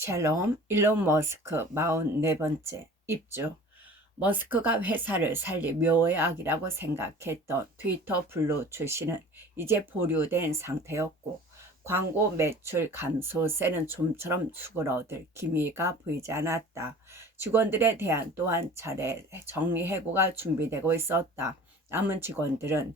샬롬, 일론 머스크 44번째 입주. 머스크가 회사를 살리 묘의 악이라고 생각했던 트위터 블루 출시는 이제 보류된 상태였고, 광고 매출 감소세는 좀처럼 수그러들 기미가 보이지 않았다. 직원들에 대한 또 한 차례 정리해고가 준비되고 있었다. 남은 직원들은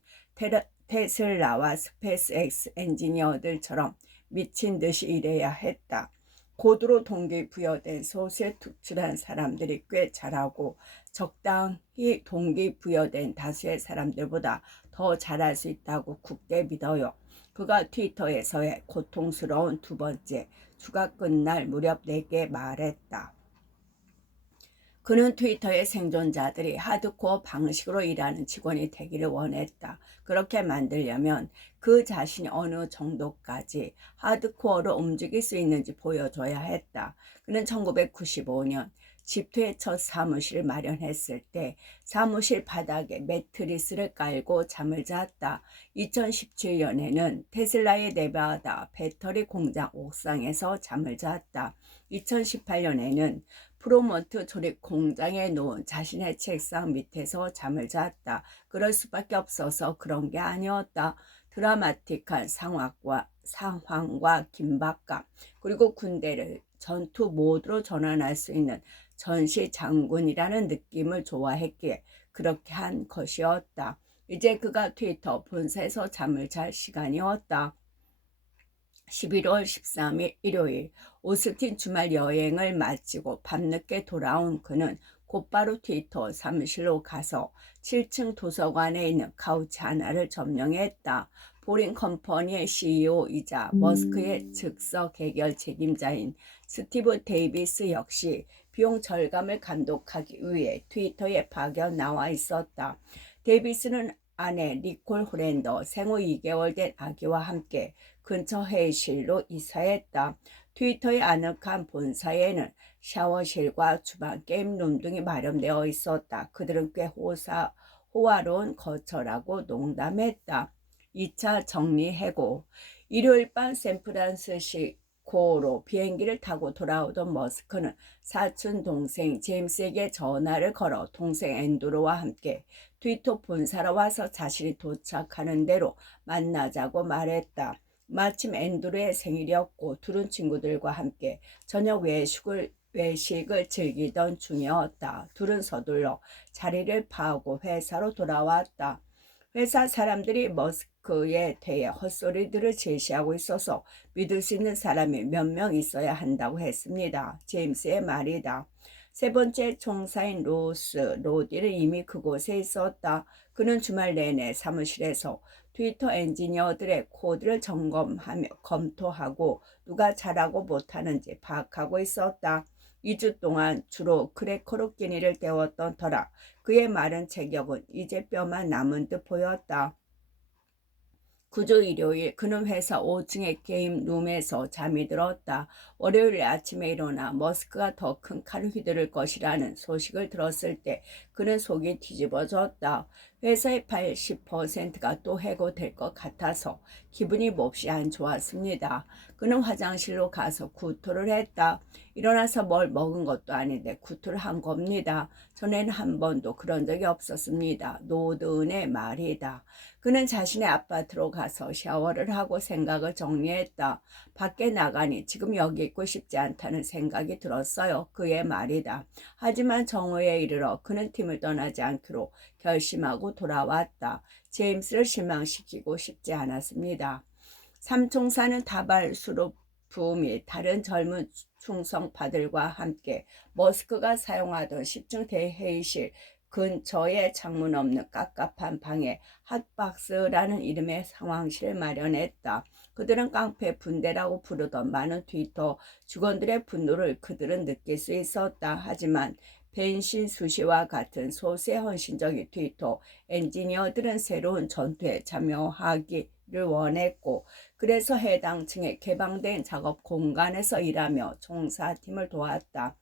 테슬라와 스페이스X 엔지니어들처럼 미친 듯이 일해야 했다. 고도로 동기부여된 소수에 특출한 사람들이 꽤 잘하고, 적당히 동기부여된 다수의 사람들보다 더 잘할 수 있다고 굳게 믿어요. 그가 트위터에서의 고통스러운 두 번째 주가 끝날 무렵 내게 말했다. 그는 트위터의 생존자들이 하드코어 방식으로 일하는 직원이 되기를 원했다. 그렇게 만들려면 그 자신이 어느 정도까지 하드코어로 움직일 수 있는지 보여줘야 했다. 그는 1995년 집투의 첫 사무실을 마련했을 때 사무실 바닥에 매트리스를 깔고 잠을 잤다. 2017년에는 테슬라의 네바다 배터리 공장 옥상에서 잠을 잤다. 2018년에는 프로먼트 조립 공장에 놓은 자신의 책상 밑에서 잠을 잤다. 그럴 수밖에 없어서 그런 게 아니었다. 드라마틱한 상황과 긴박감, 그리고 군대를 전투 모드로 전환할 수 있는 전시 장군이라는 느낌을 좋아했기에 그렇게 한 것이었다. 이제 그가 트위터 본사에서 잠을 잘 시간이었다. 11월 13일 일요일, 오스틴 주말 여행을 마치고 밤늦게 돌아온 그는 곧바로 트위터 사무실로 가서 7층 도서관에 있는 카우치 하나를 점령했다. 보링 컴퍼니의 CEO이자 머스크의 즉석 해결 책임자인 스티브 데이비스 역시 비용 절감을 감독하기 위해 트위터에 파견 나와 있었다. 데이비스는 아내 니콜 호랜더, 생후 2개월 된 아기와 함께 근처 회의실로 이사했다. 트위터의 아늑한 본사에는 샤워실과 주방, 게임룸 등이 마련되어 있었다. 그들은 꽤 호화로운 거처라고 농담했다. 2차 정리해고. 일요일 밤 샌프란시스코로 비행기를 타고 돌아오던 머스크는 사촌 동생 제임스에게 전화를 걸어 동생 앤드루와 함께 트위터 본사로 와서 자신이 도착하는 대로 만나자고 말했다. 마침 앤드루의 생일이었고 둘은 친구들과 함께 저녁 외식을 즐기던 중이었다. 둘은 서둘러 자리를 파고 회사로 돌아왔다. 회사 사람들이 머스크에 대해 헛소리들을 제시하고 있어서 믿을 수 있는 사람이 몇 명 있어야 한다고 했습니다. 제임스의 말이다. 세 번째 총사인 로디는 이미 그곳에 있었다. 그는 주말 내내 사무실에서 트위터 엔지니어들의 코드를 검토하고 누가 잘하고 못하는지 파악하고 있었다. 2주 동안 주로 크래커로 끼니를 때웠던 터라 그의 마른 체격은 이제 뼈만 남은 듯 보였다. 9주 일요일 그는 회사 5층의 게임룸에서 잠이 들었다. 월요일 아침에 일어나 머스크가 더 큰 칼을 휘두를 것이라는 소식을 들었을 때 그는 속이 뒤집어졌다. 회사의 80%가 또 해고될 것 같아서 기분이 몹시 안 좋았습니다. 그는 화장실로 가서 구토를 했다. 일어나서 뭘 먹은 것도 아닌데 구토를 한 겁니다. 전에는 한 번도 그런 적이 없었습니다. 노드은의 말이다. 그는 자신의 아파트로 가서 샤워를 하고 생각을 정리했다. 밖에 나가니 지금 여기 있고 싶지 않다는 생각이 들었어요. 그의 말이다. 하지만 정오에 이르러 그는 팀을 떠나지 않기로 결심하고 돌아왔다. 제임스를 실망시키고 싶지 않았습니다. 삼총사는 다발수로프 및 다른 젊은 충성파들과 함께 머스크가 사용하던 10층 대회의실 근처에 창문 없는 깝깝한 방에 핫박스라는 이름의 상황실을 마련했다. 그들은 깡패 분대라고 부르던 많은 트위터 직원들의 분노를 그들은 느낄 수 있었다. 하지만 벤신 수시와 같은 소수의 헌신적인 트위터 엔지니어들은 새로운 전투에 참여하기를 원했고, 그래서 해당 층의 개방된 작업 공간에서 일하며 총사팀을 도왔다.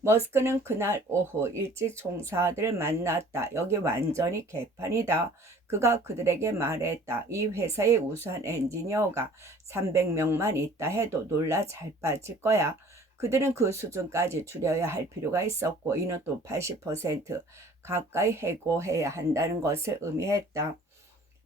머스크는 그날 오후 일찍 총사들을 만났다. 여기 완전히 개판이다. 그가 그들에게 말했다. 이 회사의 우수한 엔지니어가 300명만 있다 해도 놀라 잘 빠질 거야. 그들은 그 수준까지 줄여야 할 필요가 있었고 이는 또 80% 가까이 해고해야 한다는 것을 의미했다.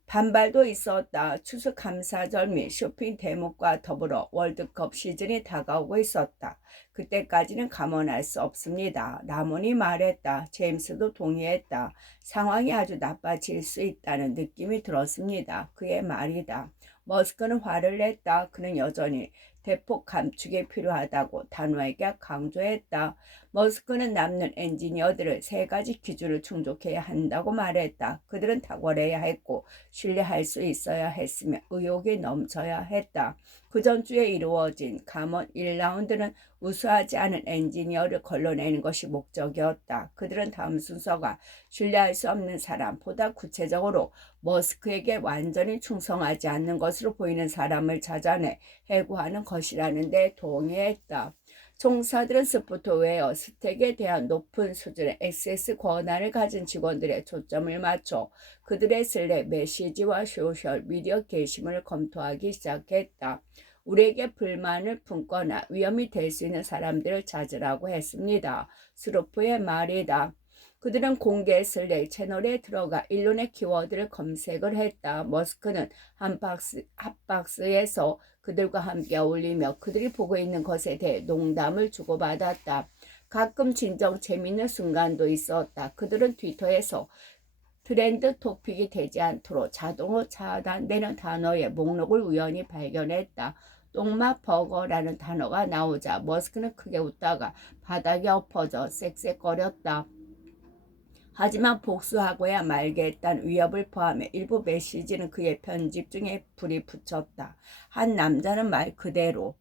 반발도 있었다. 추수감사절 및 쇼핑 대목과 더불어 월드컵 시즌이 다가오고 있었다. 그때까지는 감원할 수 없습니다. 라몬이 말했다. 제임스도 동의했다. 상황이 아주 나빠질 수 있다는 느낌이 들었습니다. 그의 말이다. 머스크는 화를 냈다. 그는 여전히 대폭 감축이 필요하다고 단호하게 강조했다. 머스크는 남는 엔지니어들을 세 가지 기준을 충족해야 한다고 말했다. 그들은 탁월해야 했고 신뢰할 수 있어야 했으며 의욕이 넘쳐야 했다. 그 전주에 이루어진 감원 1라운드는 우수하지 않은 엔지니어를 걸러내는 것이 목적이었다. 그들은 다음 순서가 신뢰할 수 없는 사람, 보다 구체적으로 머스크에게 완전히 충성하지 않는 것으로 보이는 사람을 찾아내 해고하는 것이라는 데 동의했다. 총사들은 소프트웨어 스택에 대한 높은 수준의 액세스 권한을 가진 직원들의 초점을 맞춰 그들의 슬랙 메시지와 소셜 미디어 게시물을 검토하기 시작했다. 우리에게 불만을 품거나 위험이 될 수 있는 사람들을 찾으라고 했습니다. 스로프의 말이다. 그들은 공개 슬랙 채널에 들어가 일론의 키워드를 검색을 했다. 머스크는 핫박스에서 그들과 함께 어울리며 그들이 보고 있는 것에 대해 농담을 주고받았다. 가끔 진정 재밌는 순간도 있었다. 그들은 트위터에서 트렌드 토픽이 되지 않도록 자동으로 차단되는 단어의 목록을 우연히 발견했다. 똥맛 버거라는 단어가 나오자 머스크는 크게 웃다가 바닥에 엎어져 쌕쌕거렸다. 하지만 복수하고야 말겠다는 위협을 포함해 일부 메시지는 그의 편집 중에 불이 붙였다. 한 남자는 말 그대로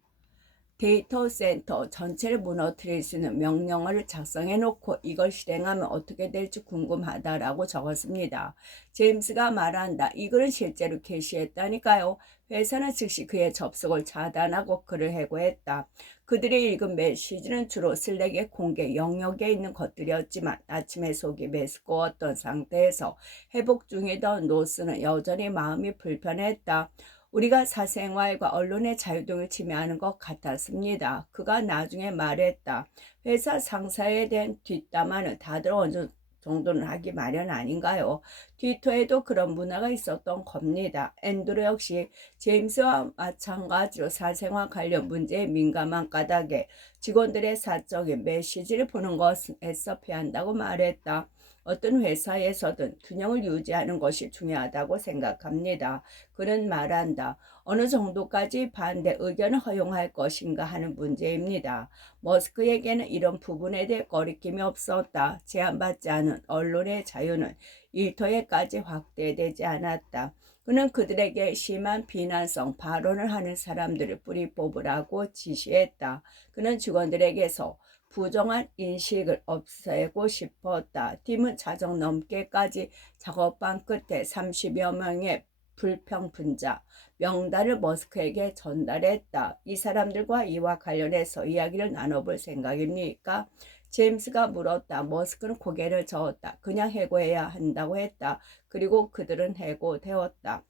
데이터 센터 전체를 무너뜨릴 수 있는 명령어를 작성해 놓고 이걸 실행하면 어떻게 될지 궁금하다라고 적었습니다. 제임스가 말한다. 이 글은 실제로 게시했다니까요. 회사는 즉시 그의 접속을 차단하고 글을 해고했다. 그들이 읽은 메시지는 주로 슬랙의 공개 영역에 있는 것들이었지만 아침에 속이 메스꺼웠던 상태에서 회복 중이던 노스는 여전히 마음이 불편했다. 우리가 사생활과 언론의 자유 등을 침해하는 것 같았습니다. 그가 나중에 말했다. 회사 상사에 대한 뒷담화는 다들 어느 정도는 하기 마련 아닌가요? 트위터에도 그런 문화가 있었던 겁니다. 앤드루 역시 제임스와 마찬가지로 사생활 관련 문제에 민감한 까닭에 직원들의 사적인 메시지를 보는 것은 애써 피한다고 말했다. 어떤 회사에서든 균형을 유지하는 것이 중요하다고 생각합니다. 그는 말한다. 어느 정도까지 반대 의견을 허용할 것인가 하는 문제입니다. 머스크에게는 이런 부분에 대해 거리낌이 없었다. 제한받지 않은 언론의 자유는 일터에까지 확대되지 않았다. 그는 그들에게 심한 비난성 발언을 하는 사람들을 뿌리 뽑으라고 지시했다. 그는 직원들에게서 부정한 인식을 없애고 싶었다. 팀은 자정 넘게까지 작업한 끝에 30여 명의 불평분자 명단을 머스크에게 전달했다. 이 사람들과 이와 관련해서 이야기를 나눠볼 생각입니까? 제임스가 물었다. 머스크는 고개를 저었다. 그냥 해고해야 한다고 했다. 그리고 그들은 해고되었다.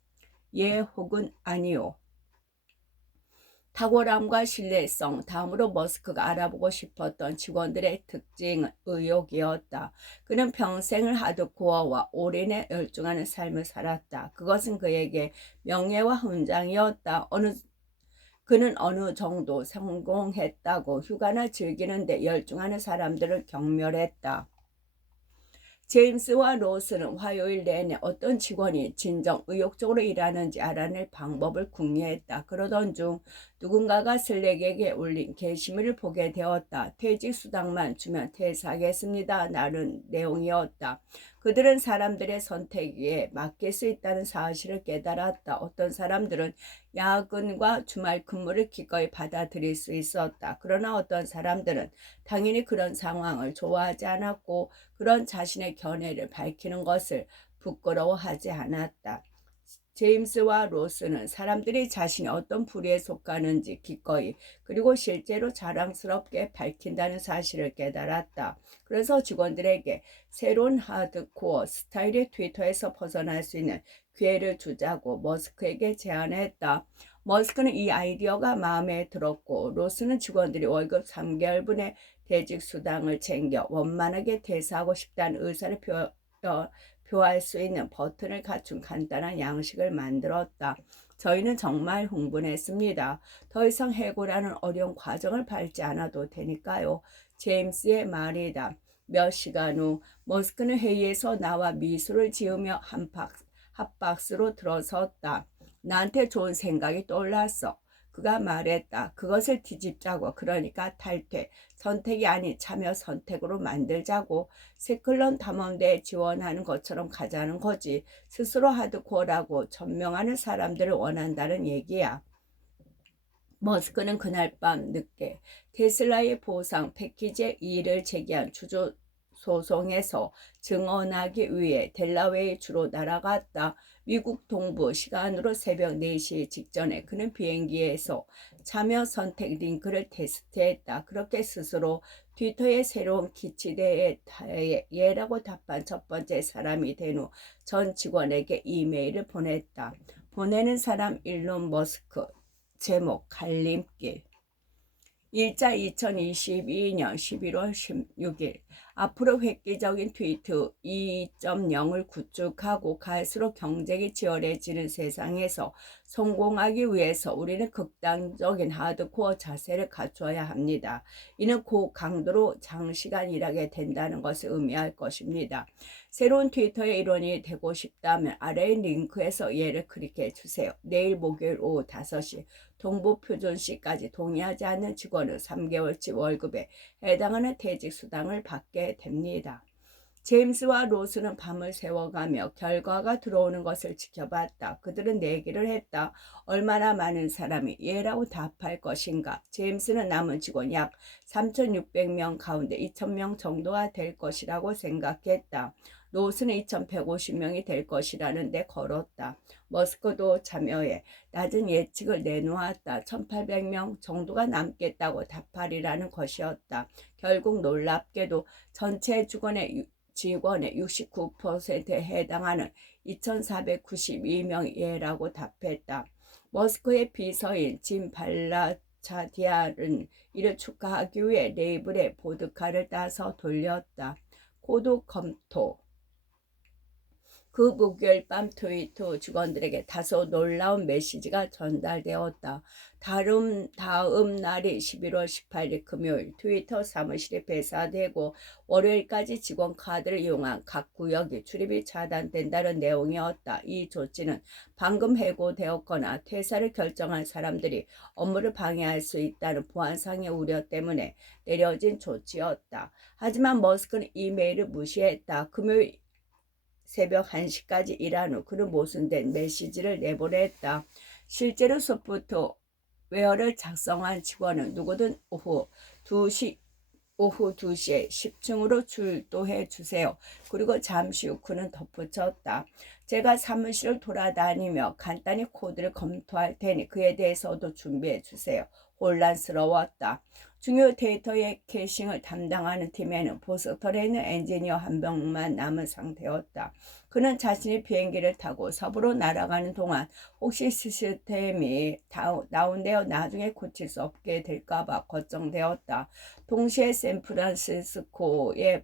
예 혹은 아니요. 탁월함과 신뢰성, 다음으로 머스크가 알아보고 싶었던 직원들의 특징은 의욕이었다. 그는 평생을 하드코어와 올인에 열중하는 삶을 살았다. 그것은 그에게 명예와 훈장이었다. 그는 어느 정도 성공했다고 휴가나 즐기는데 열중하는 사람들을 경멸했다. 제임스와 로스는 화요일 내내 어떤 직원이 진정 의욕적으로 일하는지 알아낼 방법을 궁리했다. 그러던 중 누군가가 슬랙에게 올린 게시물을 보게 되었다. 퇴직 수당만 주면 퇴사하겠습니다. 라는 내용이었다. 그들은 사람들의 선택에 맡길 수 있다는 사실을 깨달았다. 어떤 사람들은 야근과 주말 근무를 기꺼이 받아들일 수 있었다. 그러나 어떤 사람들은 당연히 그런 상황을 좋아하지 않았고 그런 자신의 견해를 밝히는 것을 부끄러워하지 않았다. 제임스와 로스는 사람들이 자신이 어떤 부류에 속하는지 기꺼이 그리고 실제로 자랑스럽게 밝힌다는 사실을 깨달았다. 그래서 직원들에게 새로운 하드코어 스타일의 트위터에서 벗어날 수 있는 기회를 주자고 머스크에게 제안했다. 머스크는 이 아이디어가 마음에 들었고 로스는 직원들이 월급 3개월분의 대직 수당을 챙겨 원만하게 퇴사하고 싶다는 의사를 표할 수 있는 버튼을 갖춘 간단한 양식을 만들었다. 저희는 정말 흥분했습니다. 더 이상 해고라는 어려운 과정을 밟지 않아도 되니까요. 제임스의 말이다. 몇 시간 후 머스크는 회의에서 나와 미소를 지으며 핫박스로 들어섰다. 나한테 좋은 생각이 떠올랐어. 그가 말했다. 그것을 뒤집자고. 그러니까 탈퇴. 선택이 아닌 참여 선택으로 만들자고. 세클론 탐험대에 지원하는 것처럼 가자는 거지. 스스로 하드코어라고 전명하는 사람들을 원한다는 얘기야. 머스크는 그날 밤 늦게 테슬라의 보상 패키지에 이의를 제기한 주주 소송에서 증언하기 위해 델라웨이 주로 날아갔다. 미국 동부 시간으로 새벽 4시 직전에 그는 비행기에서 참여 선택 링크를 테스트했다. 그렇게 스스로 트위터의 새로운 기치대에 예라고 답한 첫 번째 사람이 된 후 전 직원에게 이메일을 보냈다. 보내는 사람 일론 머스크. 제목 갈림길. 일자 2022년 11월 16일. 앞으로 획기적인 트위터 2.0을 구축하고 갈수록 경쟁이 치열해지는 세상에서 성공하기 위해서 우리는 극단적인 하드코어 자세를 갖춰야 합니다. 이는 고강도로 장시간 일하게 된다는 것을 의미할 것입니다. 새로운 트위터의 일원이 되고 싶다면 아래 링크에서 예를 클릭해 주세요. 내일 목요일 오후 5시 동부 표준시까지 동의하지 않는 직원은 3개월치 월급에 해당하는 퇴직 수당을 받게 됩니다. 제임스와 로스는 밤을 새워가며 결과가 들어오는 것을 지켜봤다. 그들은 내기를 했다. 얼마나 많은 사람이 예라고 답할 것인가. 제임스는 남은 직원 약 3,600명 가운데 2,000명 정도가 될 것이라고 생각했다. 로스는 2,150명이 될 것이라는 데 걸었다. 머스크도 참여해 낮은 예측을 내놓았다. 1,800명 정도가 남겠다고 답하리라는 것이었다. 결국 놀랍게도 전체 직원의 69%에 해당하는 2,492명이 예라고 답했다. 머스크의 비서인 짐 발라차디아는 이를 축하하기 위해 레이블에 보드카를 따서 돌렸다. 코드 검토. 그 목요일 밤 트위터 직원들에게 다소 놀라운 메시지가 전달되었다. 다음 날이 11월 18일 금요일 트위터 사무실이 폐쇄되고 월요일까지 직원 카드를 이용한 각 구역이 출입이 차단된다는 내용이었다. 이 조치는 방금 해고되었거나 퇴사를 결정한 사람들이 업무를 방해할 수 있다는 보안상의 우려 때문에 내려진 조치였다. 하지만 머스크는 이메일을 무시했다. 금요일 새벽 1시까지 일한 후 그는 모순된 메시지를 내보냈다. 실제로 소프트웨어를 작성한 직원은 누구든 오후 2시에 10층으로 출동해 주세요. 그리고 잠시 후 그는 덧붙였다. 제가 사무실을 돌아다니며 간단히 코드를 검토할 테니 그에 대해서도 준비해 주세요. 혼란스러웠다. 중요 데이터의 캐싱을 담당하는 팀에는 보스턴에 있는 엔지니어 한 명만 남은 상태였다. 그는 자신이 비행기를 타고 서부로 날아가는 동안 혹시 시스템이 다운되어 나중에 고칠 수 없게 될까봐 걱정되었다. 동시에 샌프란시스코의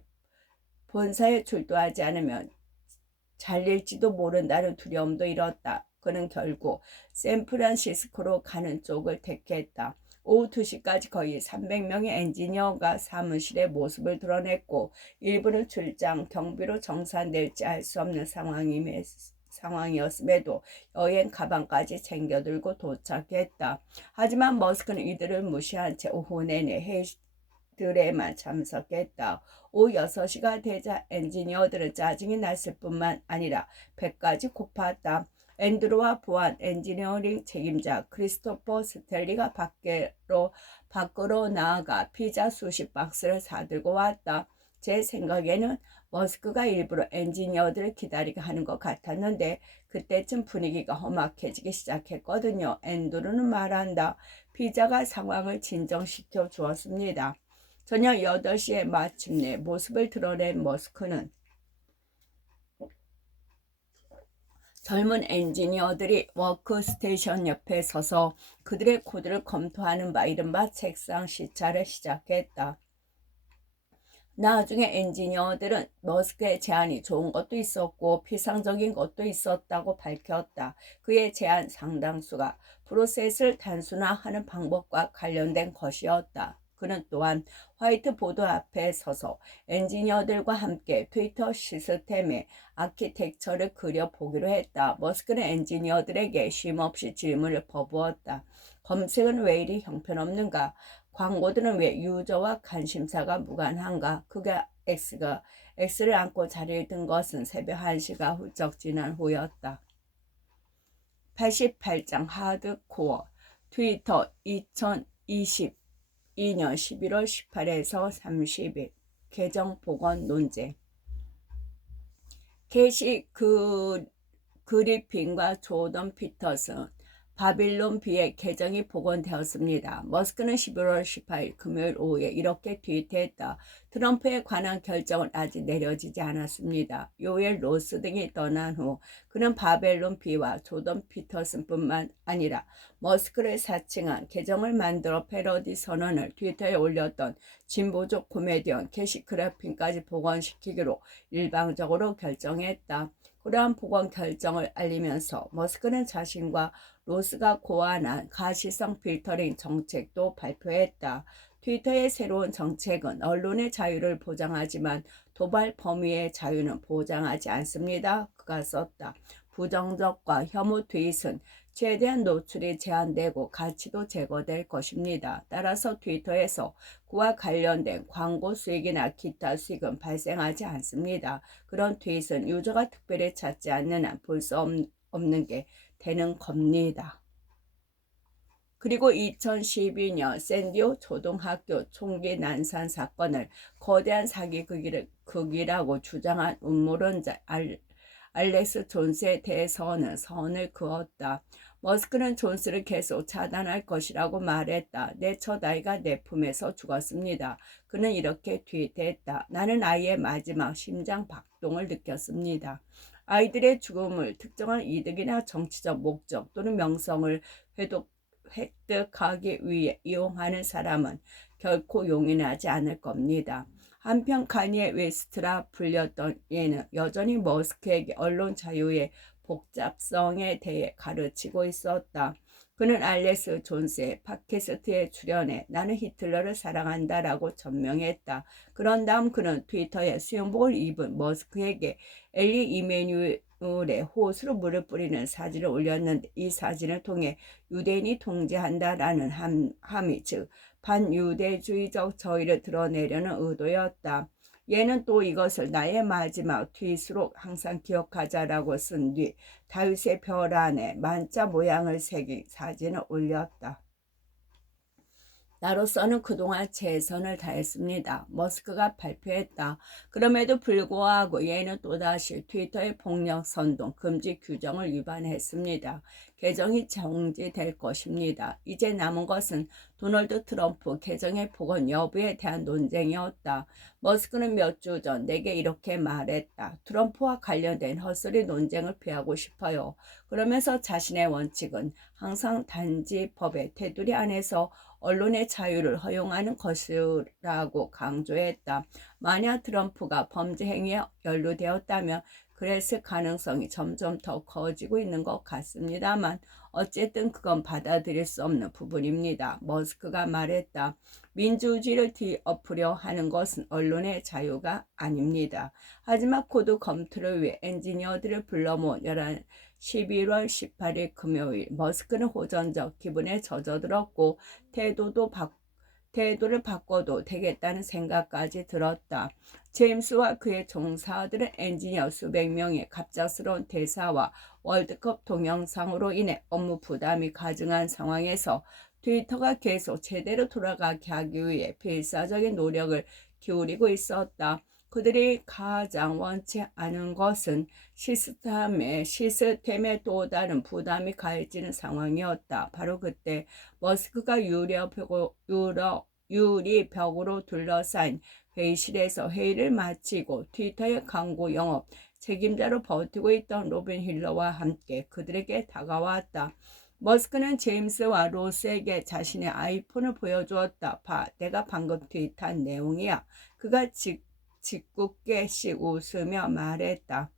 본사에 출두하지 않으면 잘릴지도 모른다는 두려움도 일었다. 그는 결국 샌프란시스코로 가는 쪽을 택했다. 오후 2시까지 거의 300명의 엔지니어가 사무실의 모습을 드러냈고 일부는 출장 경비로 정산될지 알 수 없는 상황이었음에도 여행 가방까지 챙겨 들고 도착했다. 하지만 머스크는 이들을 무시한 채 오후 내내 회의들에만 참석했다. 오후 6시가 되자 엔지니어들은 짜증이 났을 뿐만 아니라 배까지 고팠다. 앤드루와 보안 엔지니어링 책임자 크리스토퍼 스텔리가 밖으로 나아가 피자 수십 박스를 사들고 왔다. 제 생각에는 머스크가 일부러 엔지니어들을 기다리게 하는 것 같았는데 그때쯤 분위기가 험악해지기 시작했거든요. 앤드루는 말한다. 피자가 상황을 진정시켜 주었습니다. 저녁 8시에 마침내 모습을 드러낸 머스크는 젊은 엔지니어들이 워크스테이션 옆에 서서 그들의 코드를 검토하는 바 이른바 책상 시차를 시작했다. 나중에 엔지니어들은 머스크의 제안이 좋은 것도 있었고 피상적인 것도 있었다고 밝혔다. 그의 제안 상당수가 프로세스를 단순화하는 방법과 관련된 것이었다. 그는 또한 화이트보드 앞에 서서 엔지니어들과 함께 트위터 시스템의 아키텍처를 그려보기로 했다. 머스크는 엔지니어들에게 쉼없이 질문을 퍼부었다. 검색은 왜 이리 형편없는가? 광고들은 왜 유저와 관심사가 무관한가? 그가 X를 안고 자리를 든 것은 새벽 1시가 훌쩍 지난 후였다. 88장 하드코어 트위터 2022년 11월 18일에서 30일 계정 복원 논쟁 캐시 그리핀과 조던 피터슨 바빌론 B의 계정이 복원되었습니다. 머스크는 11월 18일 금요일 오후에 이렇게 트윗했다. 트럼프에 관한 결정은 아직 내려지지 않았습니다. 요엘 로스 등이 떠난 후 그는 바벨론 B와 조던 피터슨뿐만 아니라 머스크를 사칭한 계정을 만들어 패러디 선언을 트위터에 올렸던 진보적 코미디언 캐시 그래핀까지 복원시키기로 일방적으로 결정했다. 그러한 복원 결정을 알리면서 머스크는 자신과 로스가 고안한 가시성 필터링 정책도 발표했다. 트위터의 새로운 정책은 언론의 자유를 보장하지만 도발 범위의 자유는 보장하지 않습니다. 그가 썼다. 부정적과 혐오 트윗은 최대한 노출이 제한되고 가치도 제거될 것입니다. 따라서 트위터에서 그와 관련된 광고 수익이나 기타 수익은 발생하지 않습니다. 그런 트윗은 유저가 특별히 찾지 않는 한 볼 수 없는 게 되는 겁니다. 그리고 2012년 샌디오 초등학교 총기 난산 사건을 거대한 사기극이라고 주장한 음모론자 알렉스 존스에 대해서는 선을 그었다. 머스크는 존스를 계속 차단할 것이라고 말했다. 내 첫 아이가 내 품에서 죽었습니다. 그는 이렇게 트윗했다. 나는 아이의 마지막 심장 박동을 느꼈습니다. 아이들의 죽음을 특정한 이득이나 정치적 목적 또는 명성을 획득하기 위해 이용하는 사람은 결코 용인하지 않을 겁니다. 한편 카니에 웨스트라 불렸던 얘는 여전히 머스크에게 언론 자유의 복잡성에 대해 가르치고 있었다. 그는 알렉스 존스의 팟캐스트에 출연해 나는 히틀러를 사랑한다라고 전명했다. 그런 다음 그는 트위터에 수영복을 입은 머스크에게 엘리 이메뉴엘의 호수로 물을 뿌리는 사진을 올렸는데 이 사진을 통해 유대인이 통제한다라는 함의 즉 반유대주의적 저의를 드러내려는 의도였다. 얘는 또 이것을 나의 마지막 트윗으로 항상 기억하자라고 쓴 뒤 다윗의 별 안에 만자 모양을 새긴 사진을 올렸다. 나로서는 그동안 최선을 다했습니다. 머스크가 발표했다. 그럼에도 불구하고 얘는 또다시 트위터의 폭력 선동 금지 규정을 위반했습니다. 계정이 정지될 것입니다. 이제 남은 것은 도널드 트럼프 계정의 복원 여부에 대한 논쟁이었다. 머스크는 몇 주 전 내게 이렇게 말했다. 트럼프와 관련된 헛소리 논쟁을 피하고 싶어요. 그러면서 자신의 원칙은 항상 단지 법의 테두리 안에서 언론의 자유를 허용하는 것이라고 강조했다. 만약 트럼프가 범죄 행위에 연루되었다면 그랬을 가능성이 점점 더 커지고 있는 것 같습니다만 어쨌든 그건 받아들일 수 없는 부분입니다. 머스크가 말했다. 민주주의를 뒤엎으려 하는 것은 언론의 자유가 아닙니다. 하지만 코드 검토를 위해 엔지니어들을 불러 모은 11월 18일 금요일 머스크는 호전적 기분에 젖어들었고 태도를 바꿔도 되겠다는 생각까지 들었다. 제임스와 그의 종사들은 엔지니어 수백 명의 갑작스러운 대사와 월드컵 동영상으로 인해 업무 부담이 가중한 상황에서 트위터가 계속 제대로 돌아가게 하기 위해 필사적인 노력을 기울이고 있었다. 그들이 가장 원치 않은 것은 시스템에 또 다른 부담이 가해지는 상황이었다. 바로 그때 머스크가 유리벽으로 둘러싸인 회의실에서 회의를 마치고 트위터의 광고 영업 책임자로 버티고 있던 로빈 힐러와 함께 그들에게 다가왔다. 머스크는 제임스와 로스에게 자신의 아이폰을 보여주었다. 봐, 내가 방금 트윗한 내용이야. 그가 짓궂게 씩 웃으며 말했다.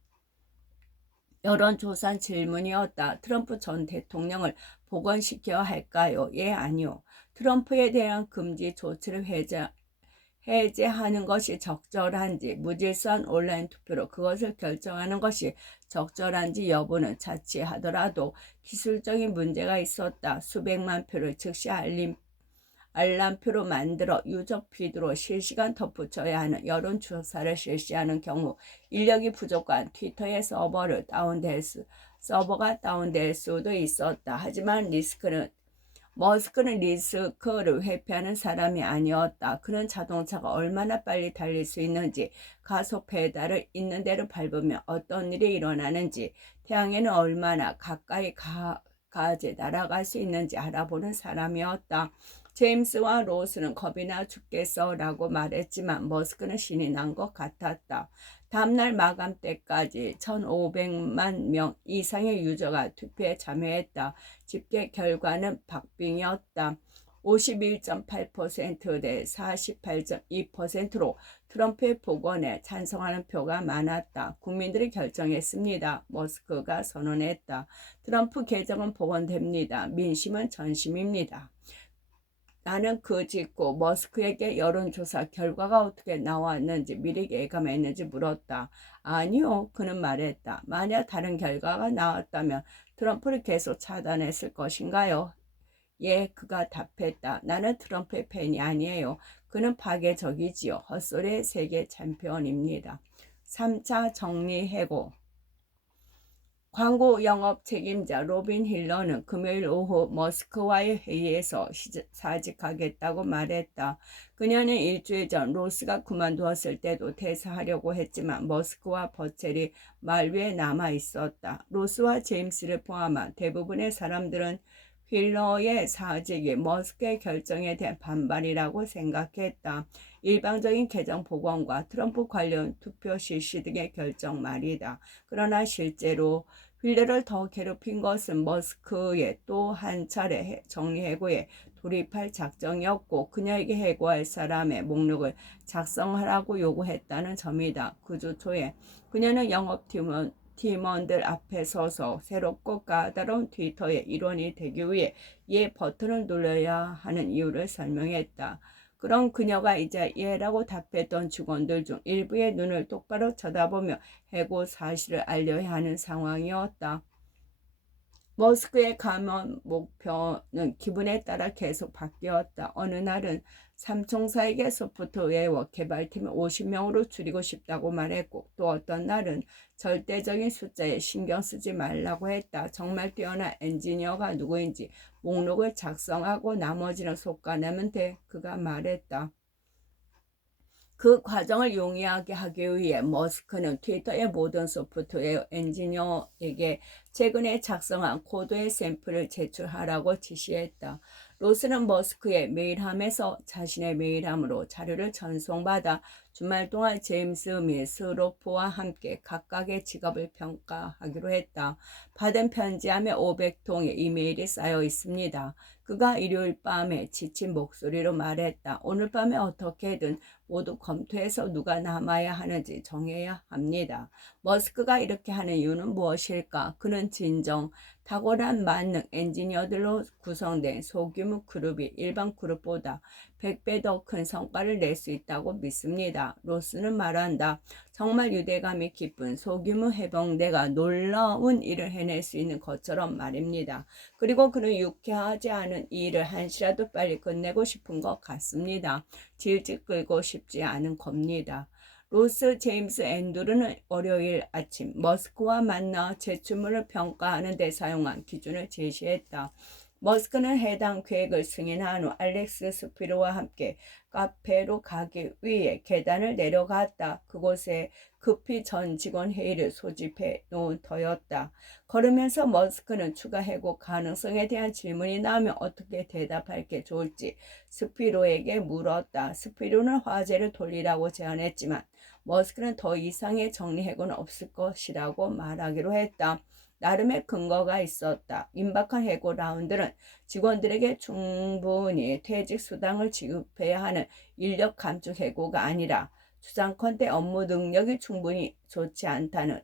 여론조사 질문이었다. 트럼프 전 대통령을 복원시켜야 할까요? 예, 아니요. 트럼프에 대한 금지 조치를 해제하는 것이 적절한지, 무질서한 온라인 투표로 그것을 결정하는 것이 적절한지 여부는 자치하더라도 기술적인 문제가 있었다. 수백만 표를 즉시 알람표로 만들어 유저 피드로 실시간 덧붙여야 하는 여론조사를 실시하는 경우 인력이 부족한 트위터의 서버가 다운될 수도 있었다. 하지만 머스크는 리스크를 회피하는 사람이 아니었다. 그는 자동차가 얼마나 빨리 달릴 수 있는지, 가속 페달을 있는 대로 밟으면 어떤 일이 일어나는지, 태양에는 얼마나 가까이 가지 날아갈 수 있는지 알아보는 사람이었다. 제임스와 로스는 겁이 나 죽겠어 라고 말했지만 머스크는 신이 난 것 같았다. 다음날 마감 때까지 1,500만 명 이상의 유저가 투표에 참여했다. 집계 결과는 박빙이었다. 51.8% 대 48.2%로 트럼프의 복원에 찬성하는 표가 많았다. 국민들이 결정했습니다. 머스크가 선언했다. 트럼프 계정은 복원됩니다. 민심은 전심입니다. 나는 그 직후 머스크에게 여론조사 결과가 어떻게 나왔는지 미리 예감했는지 물었다. 아니요, 그는 말했다. 만약 다른 결과가 나왔다면 트럼프를 계속 차단했을 것인가요? 예, 그가 답했다. 나는 트럼프의 팬이 아니에요. 그는 파괴적이지요. 헛소리의 세계 챔피언입니다. 3차 정리해고. 광고 영업 책임자 로빈 힐러는 금요일 오후 머스크와의 회의에서 사직하겠다고 말했다. 그녀는 일주일 전 로스가 그만두었을 때도 퇴사하려고 했지만 머스크와 버첼이 말 위에 남아 있었다. 로스와 제임스를 포함한 대부분의 사람들은 힐러의 사직이 머스크의 결정에 대한 반발이라고 생각했다. 일방적인 계정 복원과 트럼프 관련 투표 실시 등의 결정 말이다. 그러나 실제로 힐러를 더 괴롭힌 것은 머스크의 또 한 차례 정리해고에 돌입할 작정이었고 그녀에게 해고할 사람의 목록을 작성하라고 요구했다는 점이다. 그 주 초에 그녀는 영업팀원들 앞에 서서 새롭고 까다로운 트위터의 일원이 되기 위해 예 버튼을 눌러야 하는 이유를 설명했다. 그럼 그녀가 이제 예라고 답했던 직원들 중 일부의 눈을 똑바로 쳐다보며 해고 사실을 알려야 하는 상황이었다. 머스크의 감원 목표는 기분에 따라 계속 바뀌었다. 어느 날은 삼총사에게 소프트웨어 개발팀을 50명으로 줄이고 싶다고 말했고 또 어떤 날은 절대적인 숫자에 신경 쓰지 말라고 했다. 정말 뛰어난 엔지니어가 누구인지 목록을 작성하고 나머지는 속가내면 돼. 그가 말했다. 그 과정을 용이하게 하기 위해 머스크는 트위터의 모든 소프트웨어 엔지니어에게 최근에 작성한 코드의 샘플을 제출하라고 지시했다. 로스는 머스크의 메일함에서 자신의 메일함으로 자료를 전송받아 주말 동안 제임스 및 스로프와 함께 각각의 직업을 평가하기로 했다. 받은 편지함에 500통의 이메일이 쌓여 있습니다. 그가 일요일 밤에 지친 목소리로 말했다. 오늘 밤에 어떻게든 모두 검토해서 누가 남아야 하는지 정해야 합니다. 머스크가 이렇게 하는 이유는 무엇일까? 그는 진정 탁월한 만능 엔지니어들로 구성된 소규모 그룹이 일반 그룹보다 100배 더 큰 성과를 낼 수 있다고 믿습니다. 로스는 말한다. 정말 유대감이 깊은 소규모 해병대가 놀라운 일을 해낼 수 있는 것처럼 말입니다. 그리고 그는 유쾌하지 않은 이 일을 한시라도 빨리 끝내고 싶은 것 같습니다. 질질 끌고 싶지 않은 겁니다. 로스, 제임스, 앤드루는 월요일 아침 머스크와 만나 제출물을 평가하는 데 사용한 기준을 제시했다. 머스크는 해당 계획을 승인한 후 알렉스 스피로와 함께 카페로 가기 위해 계단을 내려갔다. 그곳에 급히 전 직원 회의를 소집해 놓은 터였다. 걸으면서 머스크는 추가 해고 가능성에 대한 질문이 나오면 어떻게 대답할 게 좋을지 스피로에게 물었다. 스피로는 화제를 돌리라고 제안했지만 머스크는 더 이상의 정리 해고는 없을 것이라고 말하기로 했다. 나름의 근거가 있었다. 임박한 해고 라운드는 직원들에게 충분히 퇴직 수당을 지급해야 하는 인력 감축 해고가 아니라 주장컨대 업무 능력이 충분히 좋지 않다는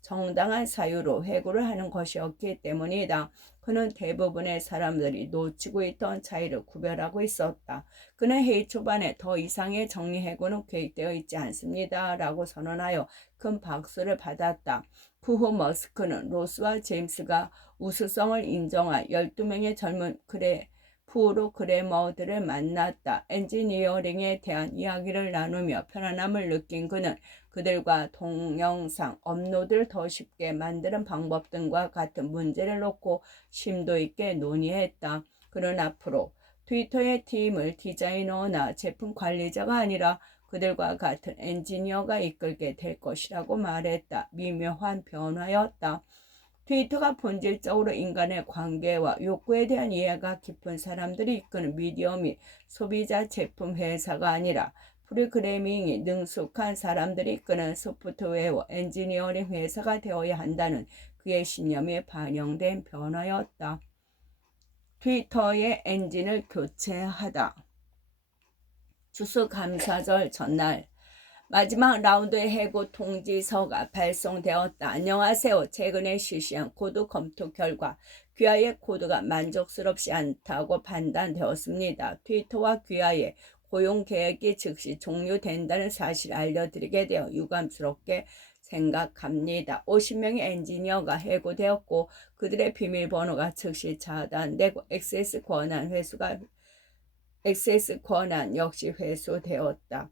정당한 사유로 해고를 하는 것이었기 때문이다. 그는 대부분의 사람들이 놓치고 있던 차이를 구별하고 있었다. 그는 회의 초반에 더 이상의 정리 해고는 계획되어 있지 않습니다. 라고 선언하여 큰 박수를 받았다. 그 후 머스크는 로스와 제임스가 우수성을 인정한 12명의 젊은 프로그래머들을 만났다. 엔지니어링에 대한 이야기를 나누며 편안함을 느낀 그는 그들과 동영상 업로드를 더 쉽게 만드는 방법 등과 같은 문제를 놓고 심도 있게 논의했다. 그는 앞으로 트위터의 팀을 디자이너나 제품 관리자가 아니라 그들과 같은 엔지니어가 이끌게 될 것이라고 말했다. 미묘한 변화였다. 트위터가 본질적으로 인간의 관계와 욕구에 대한 이해가 깊은 사람들이 이끄는 미디어 및 소비자 제품 회사가 아니라 프로그래밍이 능숙한 사람들이 이끄는 소프트웨어 엔지니어링 회사가 되어야 한다는 그의 신념이 반영된 변화였다. 트위터의 엔진을 교체하다. 추수감사절 전날 마지막 라운드의 해고 통지서가 발송되었다. 안녕하세요. 최근에 실시한 코드 검토 결과 귀하의 코드가 만족스럽지 않다고 판단되었습니다. 트위터와 귀하의 고용 계획이 즉시 종료된다는 사실을 알려드리게 되어 유감스럽게 생각합니다. 50명의 엔지니어가 해고되었고 그들의 비밀번호가 즉시 차단되고 액세스 권한 역시 회수되었다.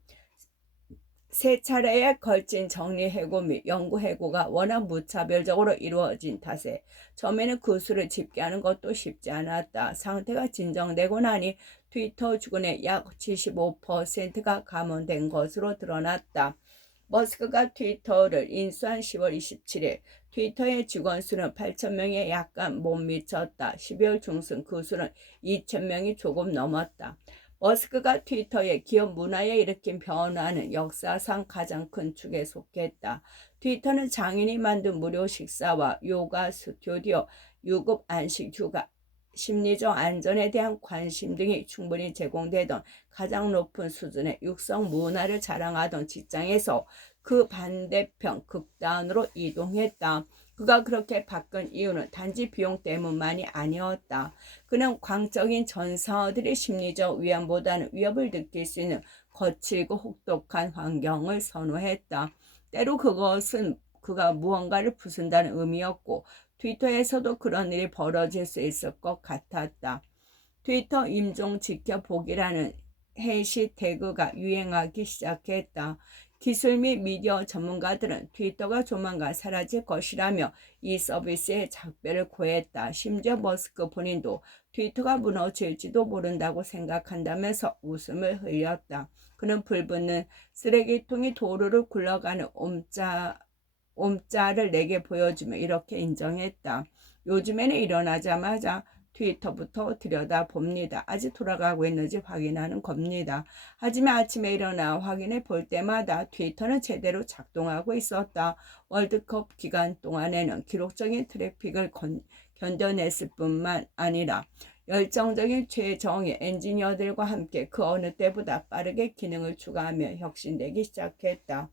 세 차례에 걸친 정리 해고 및 연구 해고가 워낙 무차별적으로 이루어진 탓에 처음에는 그 수를 집계하는 것도 쉽지 않았다. 상태가 진정되고 나니 트위터 주군의 약 75%가 감원된 것으로 드러났다. 머스크가 트위터를 인수한 10월 27일 트위터의 직원 수는 8,000명에 약간 못 미쳤다. 12월 중순 그 수는 2,000명이 조금 넘었다. 머스크가 트위터의 기업 문화에 일으킨 변화는 역사상 가장 큰 축에 속했다. 트위터는 장인이 만든 무료 식사와 요가 스튜디오, 유급 안식 휴가, 심리적 안전에 대한 관심 등이 충분히 제공되던 가장 높은 수준의 육성 문화를 자랑하던 직장에서 그 반대편 극단으로 이동했다. 그가 그렇게 바꾼 이유는 단지 비용 때문만이 아니었다. 그는 광적인 전사들의 심리적 위안보다는 위협을 느낄 수 있는 거칠고 혹독한 환경을 선호했다. 때로 그것은 그가 무언가를 부순다는 의미였고 트위터에서도 그런 일이 벌어질 수 있을 것 같았다. 트위터 임종 지켜보기라는 해시태그가 유행하기 시작했다. 기술 및 미디어 전문가들은 트위터가 조만간 사라질 것이라며 이 서비스의 작별을 고했다. 심지어 머스크 본인도 트위터가 무너질지도 모른다고 생각한다면서 웃음을 흘렸다. 그는 불붙는 쓰레기통이 도로를 굴러가는 옴자를 내게 보여주며 이렇게 인정했다. 요즘에는 일어나자마자 트위터부터 들여다봅니다. 아직 돌아가고 있는지 확인하는 겁니다. 하지만 아침에 일어나 확인해 볼 때마다 트위터는 제대로 작동하고 있었다. 월드컵 기간 동안에는 기록적인 트래픽을 견뎌냈을 뿐만 아니라 열정적인 최정예 엔지니어들과 함께 그 어느 때보다 빠르게 기능을 추가하며 혁신되기 시작했다.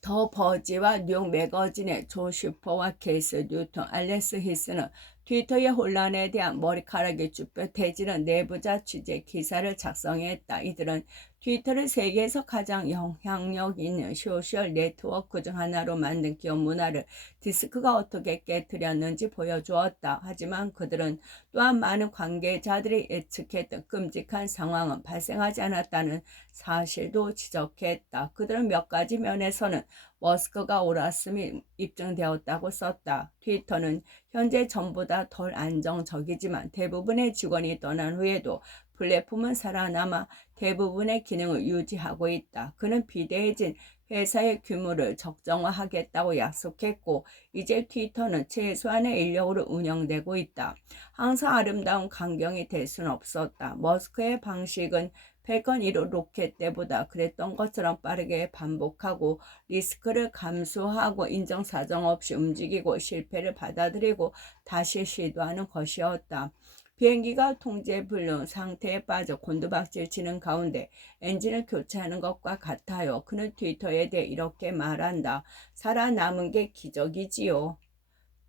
더 버지와 뉴욕 매거진의 조 슈퍼와 케이스 뉴턴, 알렉스 히스는 트위터의 혼란에 대한 머리카락이 쭈뼛해지는 내부자 취재 기사를 작성했다. 이들은 트위터를 세계에서 가장 영향력 있는 소셜 네트워크 중 하나로 만든 기업 문화를 디스크가 어떻게 깨뜨렸는지 보여주었다. 하지만 그들은 또한 많은 관계자들이 예측했던 끔찍한 상황은 발생하지 않았다는 사실도 지적했다. 그들은 몇 가지 면에서는 머스크가 옳았음이 입증되었다고 썼다. 트위터는 현재 전보다 덜 안정적이지만 대부분의 직원이 떠난 후에도 플랫폼은 살아남아 대부분의 기능을 유지하고 있다. 그는 비대해진 회사의 규모를 적정화하겠다고 약속했고 이제 트위터는 최소한의 인력으로 운영되고 있다. 항상 아름다운 광경이 될 수는 없었다. 머스크의 방식은 펠컨 1호 로켓 때보다 그랬던 것처럼 빠르게 반복하고 리스크를 감수하고 인정사정 없이 움직이고 실패를 받아들이고 다시 시도하는 것이었다. 비행기가 통제불능 상태에 빠져 곤두박질 치는 가운데 엔진을 교체하는 것과 같아요. 그는 트위터에 대해 이렇게 말한다. 살아남은 게 기적이지요.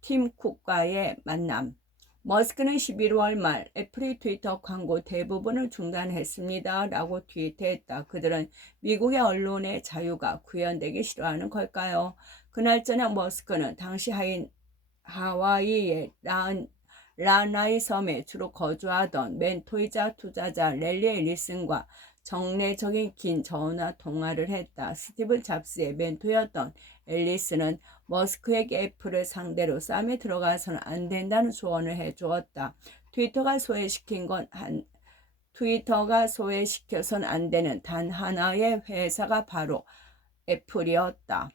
팀 쿡과의 만남. 머스크는 11월 말 애플이 트위터 광고 대부분을 중단했습니다. 라고 트위트했다. 그들은 미국의 언론의 자유가 구현되기 싫어하는 걸까요? 그날 저녁 머스크는 당시 하와이의 라나이 섬에 주로 거주하던 멘토이자 투자자 랠리 앨리슨과 정례적인 긴 전화 통화를 했다. 스티브 잡스의 멘토였던 앨리슨은 머스크에게 애플을 상대로 싸움에 들어가서는 안 된다는 조언을 해주었다. 트위터가 소외시켜선 안 되는 단 하나의 회사가 바로 애플이었다.